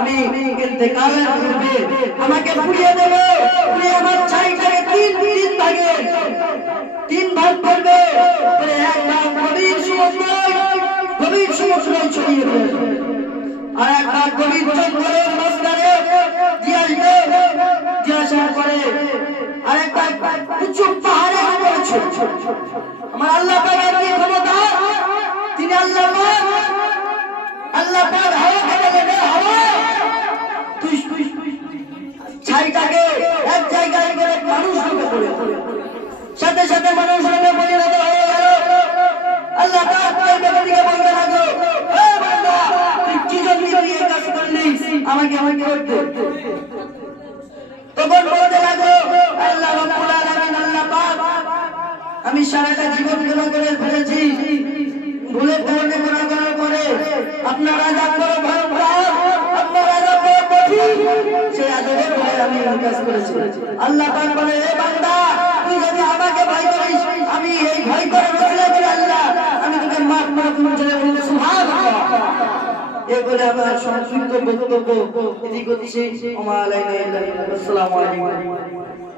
আমি ইন্তেকালের পূর্বে আমাকে পুড়িয়ে দেবে, পুড়িয়ে আমার ছাইটাকে তিন ভাগে তিন ভাগ করবে, এক ভাগ গভীর সমুদ্রে ছড়িয়ে দেবে, আর এক ভাগ গভীর জঙ্গলের মাঝখানে দিয়ে আসবে, দিয়ে আসার পরে আর এক ভাগ উঁচু পাহাড়ের উপরে ছড়িয়ে। আমার আল্লাহ পাকের কি ক্ষমতা, তিনি আল্লাহ পাক হাওয়া তুই ছাইটাকে এক জায়গায় করে মানুষ রূপে করে সাথে সাথে মানুষ রূপে পরিণত হয়ে গেল। আল্লাহ পাক ওই ব্যক্তিকে বলতে লাগলো, হে বান্দা, তুই কি জন্য এই কাজ করলি, আমাকে করতে। তখন বলতে লাগলো, আল্লাহ রাব্বুল আলামিন, আল্লাহ পাক, আমি সারাটা জীবন গুনাহ করে ফেলেছি, ভুলের কারণে গুনাহ করার পরে আপনার আযাব বড় ভয়ঙ্কর, আপনার আযাব বড় কঠিন, সেই আযাবের ভয়ে আমি এই কাজ করেছি। আল্লাহ পাক বলে, হে বান্দা, তুই যদি আমাকে ভয় করিস, আমি এই ভয় করে বলে বলে আল্লাহ আমি তোকে মাফ করে দেব, বলে সুবহানাল্লাহ। এই বলে আমার সংক্ষিপ্ত বক্তব্য এদিক ওদিক। আসসালামু আলাইকুম।